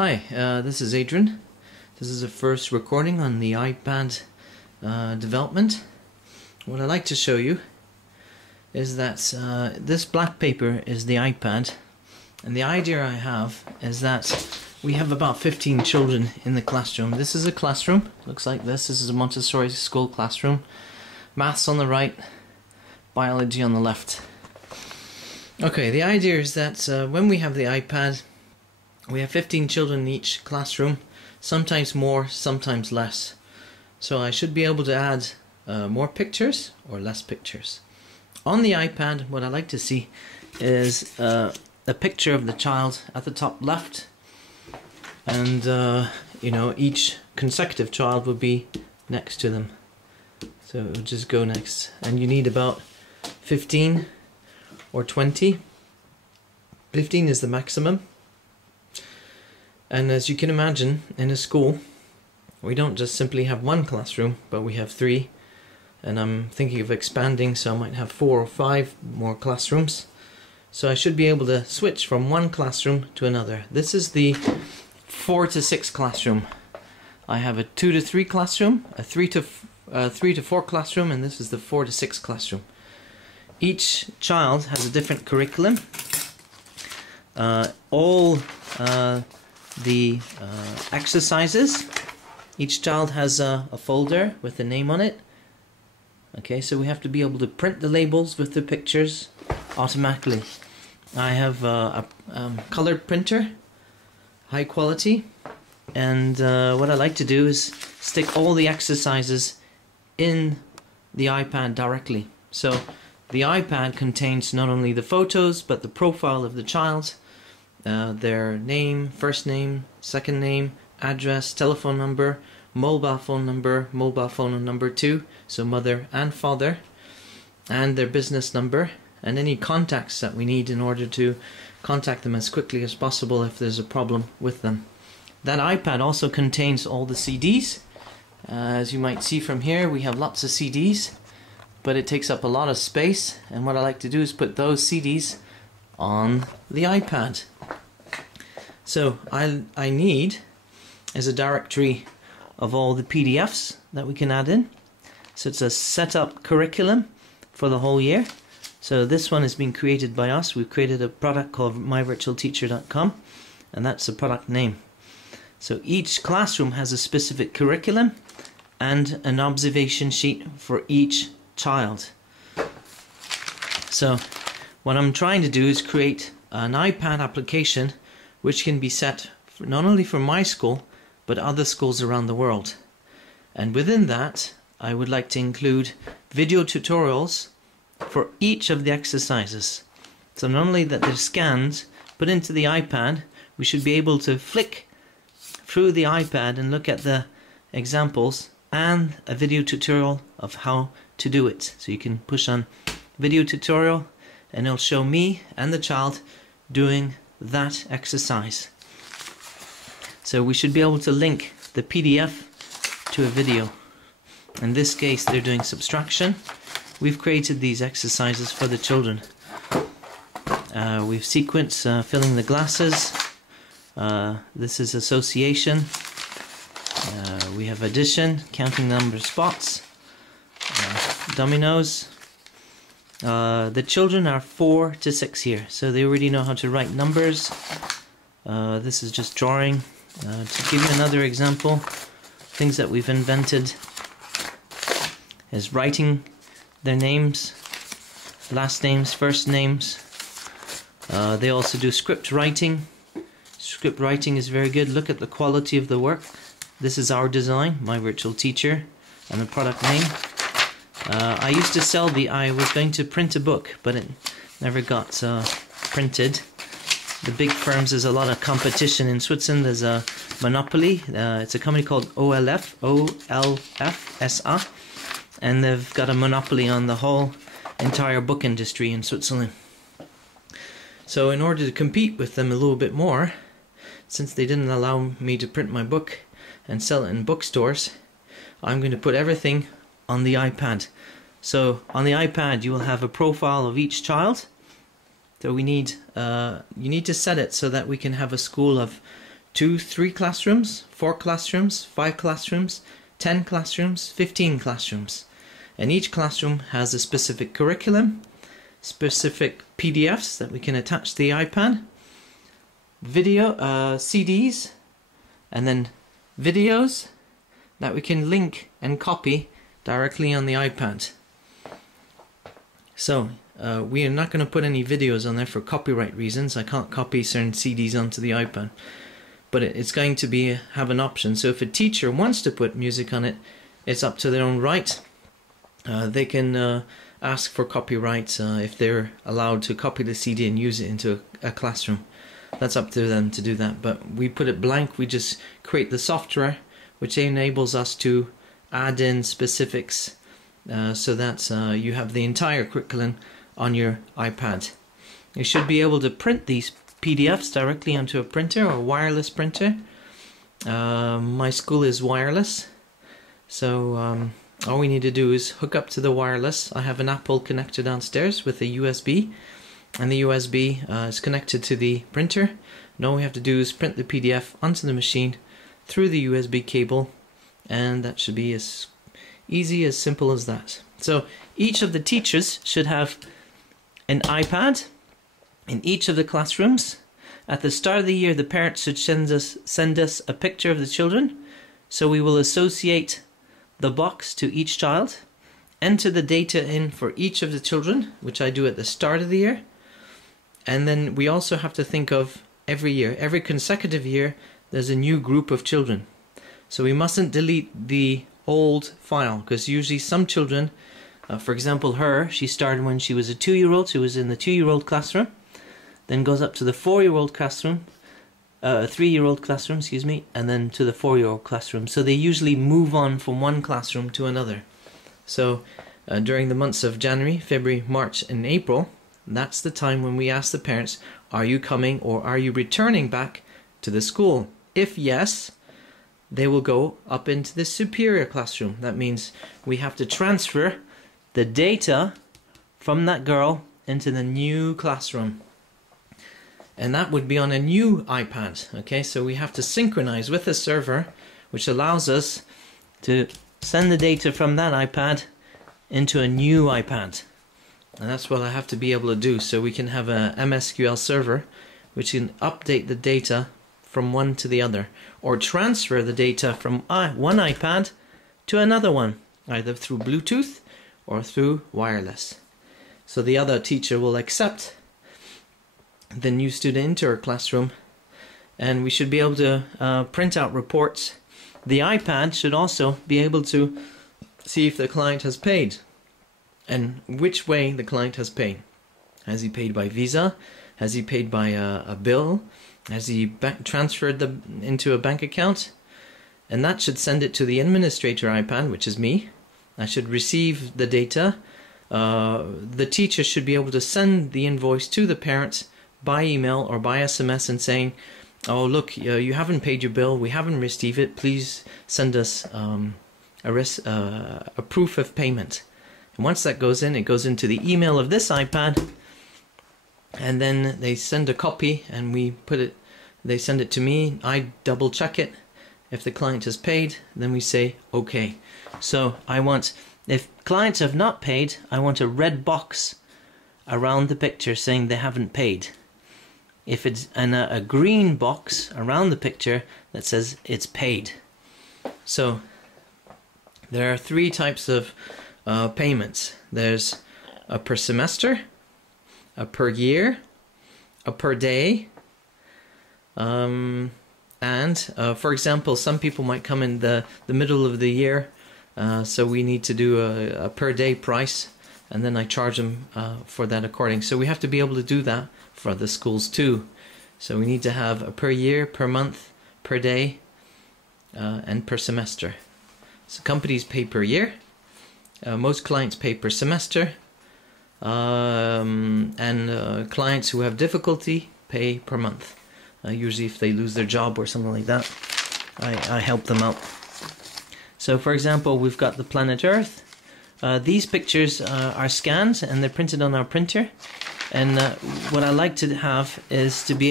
Hi, this is Adrian. This is the first recording on the iPad development. What I'd like to show you is that this black paper is the iPad, and the idea I have is that we have about 15 children in the classroom. This is a classroom, looks like this. This is a Montessori school classroom. Maths on the right, biology on the left. Okay, the idea is that when we have the iPad, we have 15 children in each classroom, sometimes more, sometimes less. So I should be able to add more pictures or less pictures. On the iPad, what I like to see is a picture of the child at the top left, and you know, each consecutive child would be next to them. So it would just go next, and you need about 15 or 20. 15 is the maximum. And as you can imagine, in a school, we don't just simply have one classroom, but we have 3. And I'm thinking of expanding, so I might have 4 or 5 more classrooms. So I should be able to switch from one classroom to another. This is the 4 to 6 classroom. I have a 2 to 3 classroom, a 3 to 4 classroom, and this is the 4 to 6 classroom. Each child has a different curriculum. All the exercises, each child has a folder with a name on it. Okay, so we have to be able to print the labels with the pictures automatically. I have a colored printer, high quality, and what I like to do is stick all the exercises in the iPad directly. So the iPad contains not only the photos but the profile of the child, their name, first name, second name, address, telephone number, mobile phone number 2, so mother and father, and their business number, and any contacts that we need in order to contact them as quickly as possible if there's a problem with them. That iPad also contains all the CDs. As you might see from here, we have lots of CDs, but it takes up a lot of space, and what I like to do is put those CDs on the iPad. So I need is a directory of all the PDFs that we can add in. So it's a setup curriculum for the whole year. So this one has been created by us. We've created a product called myvirtualteacher.com, and that's the product name. So each classroom has a specific curriculum and an observation sheet for each child. So what I'm trying to do is create an iPad application which can be set for not only for my school but other schools around the world. And within that, I would like to include video tutorials for each of the exercises. So not only that they're scanned, put into the iPad, we should be able to flick through the iPad and look at the examples and a video tutorial of how to do it. So you can push on video tutorial and it'll show me and the child doing that exercise. So we should be able to link the PDF to a video. In this case, they're doing subtraction. We've created these exercises for the children. We've sequenced filling the glasses. This is association. We have addition, counting the number of spots, dominoes. The children are 4 to 6 here, so they already know how to write numbers. This is just drawing. To give you another example, things that we've invented is writing their names, last names, first names. They also do script writing. Script writing is very good. Look at the quality of the work. This is our design, My Virtual Teacher, and the product name. I used to sell I was going to print a book, but it never got printed. The big firms, there's a lot of competition in Switzerland. There's a monopoly. It's a company called OLF SA, and they've got a monopoly on the whole entire book industry in Switzerland. So in order to compete with them a little bit more, since they didn't allow me to print my book and sell it in bookstores, I'm going to put everything on the iPad. So on the iPad you will have a profile of each child. So we need you need to set it so that we can have a school of 2, 3 classrooms, 4 classrooms, 5 classrooms, 10 classrooms, 15 classrooms. And each classroom has a specific curriculum, specific PDFs that we can attach to the iPad, video, CDs, and then videos that we can link and copy directly on the iPad. So we are not going to put any videos on there for copyright reasons. I can't copy certain CDs onto the iPad, but it's going to have an option. So if a teacher wants to put music on it, it's up to their own right. They can ask for copyright if they're allowed to copy the CD and use it into a classroom. That's up to them to do that, but we put it blank. We just create the software which enables us to add in specifics so that you have the entire curriculum on your iPad. You should be able to print these PDFs directly onto a printer or wireless printer. My school is wireless, so all we need to do is hook up to the wireless. I have an Apple connector downstairs with a USB, and the USB is connected to the printer. And all we have to do is print the PDF onto the machine through the USB cable, and that should be as easy, as simple as that. So each of the teachers should have an iPad in each of the classrooms. At the start of the year, the parents should send us a picture of the children. So we will associate the box to each child, enter the data in for each of the children, which I do at the start of the year. And then we also have to think of every year, every consecutive year, there's a new group of children. So we mustn't delete the old file, because usually some children, for example she started when she was a 2-year-old, she was in the 2-year-old classroom, then goes up to the 4-year-old classroom, 3-year-old classroom, excuse me, and then to the 4-year-old classroom. So they usually move on from one classroom to another. So during the months of January, February, March and April, that's the time when we ask the parents, are you coming or are you returning back to the school? If yes, they will go up into the superior classroom. That means we have to transfer the data from that girl into the new classroom. And that would be on a new iPad. Okay, so we have to synchronize with a server which allows us to send the data from that iPad into a new iPad. And that's what I have to be able to do. So we can have a MSQL server which can update the data from one to the other, or transfer the data from one iPad to another one, either through Bluetooth or through wireless. So the other teacher will accept the new student into our classroom, and we should be able to print out reports. The iPad should also be able to see if the client has paid and which way the client has paid. Has he paid by Visa? Has he paid by a bill? Has he transferred into a bank account? And that should send it to the administrator iPad, which is me. I should receive the data. The teacher should be able to send the invoice to the parents by email or by SMS and saying, oh look, you haven't paid your bill, we haven't received it, please send us a proof of payment. And once that goes in, it goes into the email of this iPad, and then they send a copy and they send it to me. I double check it. If the client has paid, then we say okay. So if clients have not paid, I want a red box around the picture saying they haven't paid. If it's a green box around the picture that says it's paid. So there are 3 types of payments. There's a per semester, a per year, a per day, and for example, some people might come in the middle of the year, so we need to do a per day price, and then I charge them for that according. So we have to be able to do that for the schools too. So we need to have a per year, per month, per day, and per semester. So companies pay per year, most clients pay per semester, and clients who have difficulty pay per month. Usually if they lose their job or something like that, I help them out. So for example, we've got the planet Earth. These pictures are scanned and they're printed on our printer, and what I like to have is to be